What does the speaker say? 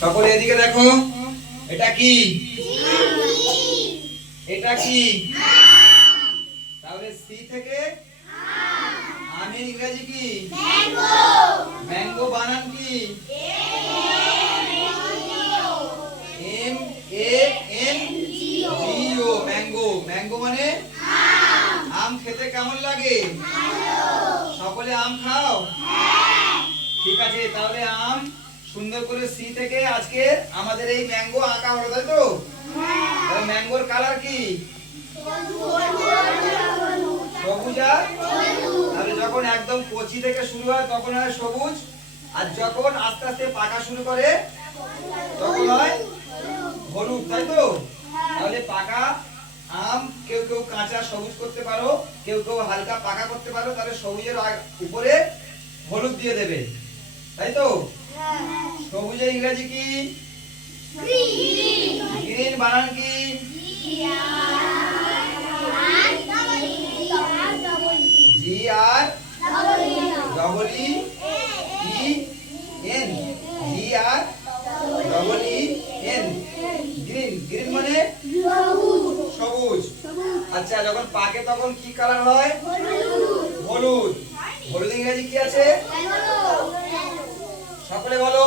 সকলে এদিকে দেখো, এটা কি? এটা কি? তাহলে সি থেকে আমের ইংরেজি কি? ম্যাঙ্গো। ম্যাঙ্গো বানান কি? M A N G O. Mango. Mango মানে আম খেতে কেমন লাগে? সকলে আম খাও? ঠিক আছে, তাহলে আম সুন্দর করে সি থেকে আজকে আমাদের এই ম্যাঙ্গো আঁকা হলো, তাই তো? ম্যাঙ্গোর কালার কি? সবুজ। আর তাহলে যখন একদম কচি থেকে শুরু হয় তখন হয় সবুজ, আর যখন আস্তে আস্তে পাকা শুরু করে তখন হয় হলুদ, তাই তো? তাহলে পাকা আম কেউ কেউ কাঁচা সবুজ করতে পারো, কেউ কেউ হালকা পাকা করতে পারো, তাহলে সবুজের উপরে হলুদ দিয়ে দেবে, তাই তো? সবুজের ইংরেজি কি? গ্রিন। বানান কি? G R double E N. G R double E N. Green. Green মানে সবুজ। আচ্ছা, যখন পাকে তখন কি কালার হয়? হলুদ। হলুদ ইংরেজি কি আছে? সকলে বলো।